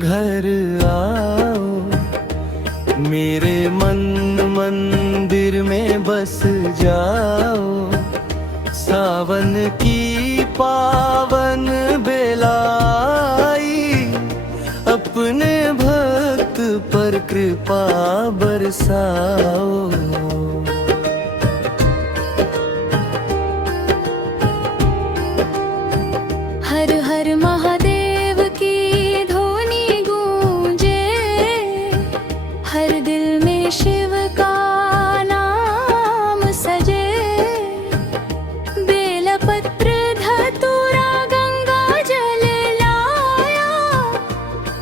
घर आओ, मेरे मन मंदिर में बस जाओ। सावन की पावन बेलाई, अपने भक्त पर कृपा बरसाओ। हर हर महादेव की ध्वनि गूंजे, हर दिल में शिव का नाम सजे। बेलपत्र धतूरा गंगा जल लाया,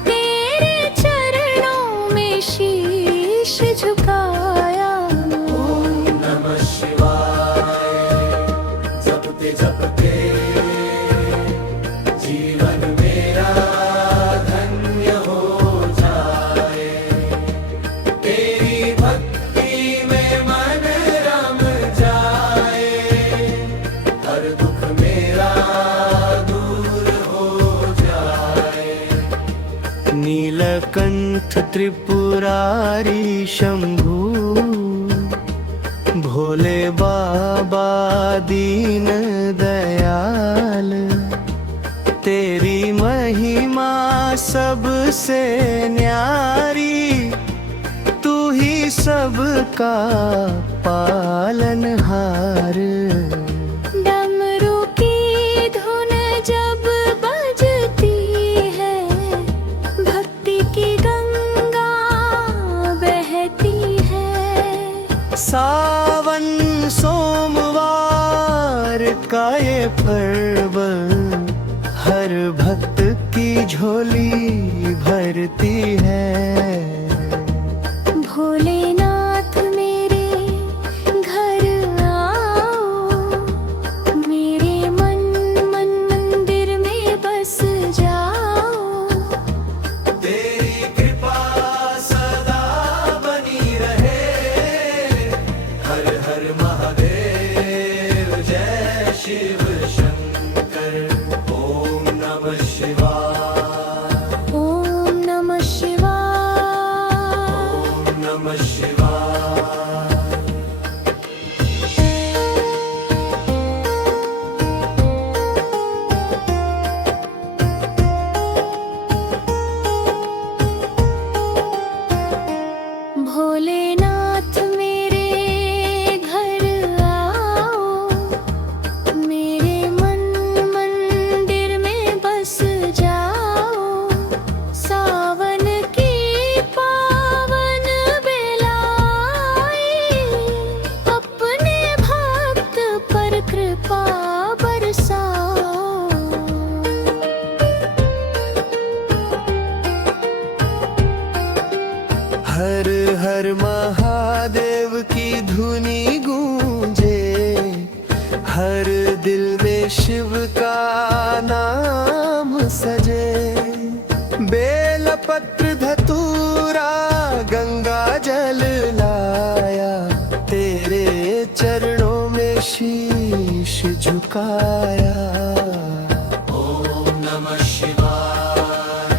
तेरे चरणों में शीश झुकाया। ओम नमः शिवाय जपते जपते जीवन मेरा धन्य हो जाए। तेरी भक्ति में मन रम जाए, हर दुख मेरा दूर हो जाए। नीलकंठ त्रिपुरारी शंभू, भोले बाबा दीन दयाल। तेरी महिमा सबसे न्यारी, तू ही सबका पालनहार। डमरू की धुन जब बजती है, भक्ति की गंगा बहती है। सावन सोमवार का ये पर्व, हर भक्त की झोली भरती है। भोलेनाथ मेरे घर आओ, मेरे मन मंदिर में बस जाओ। तेरी कृपा सदा बनी रहे, हर हर महादेव जय शिव शंकर। ओम नमः शिवाय, ओम नमः शिवाय। ओम नमः शिवाय। भोलेनाथ मेरे घर आओ, मेरे मन मंदिर में बस जाओ। सावन की पावन बेलाई, अपने भक्त पर कृपा बरसाओ। हर हर महादेव की धुनी गूंजे, हर दिल में शिव का नाम सजे। बेलपत्र धतूरा गंगा जल लाया, तेरे चरणों में शीश झुकाया। ओम नमः शिवाय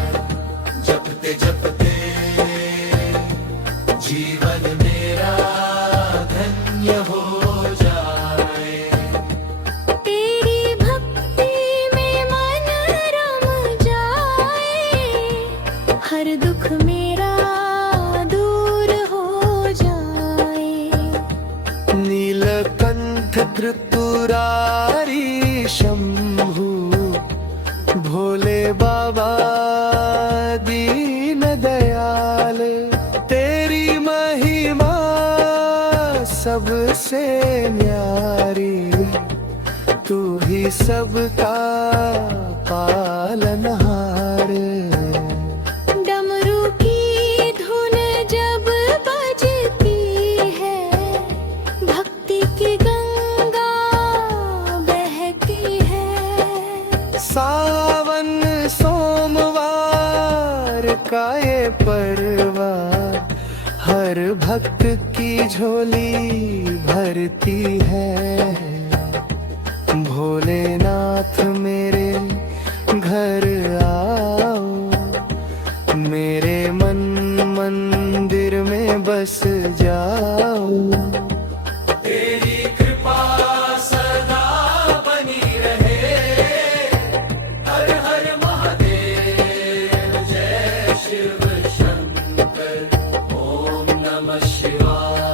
जपते जपते जीवन मेरा धन्य हो जाए। तेरी भक्ति में मन रम जाए, हर दुख मेरा दूर हो जाए। नीलकंठ त्रिपुरारी शंभू, भोले बाबा दीन दयाल। तेरी महिमा सबसे न्यारी, तू ही सबका पालनहार। डमरू की धुन जब बजती है, भक्ति की गंगा बहती है। सावन सोमवार का ये पर्वा, हर भक्त की झोली भरती है। भोलेनाथ मेरे घर आओ, नमः शिवाय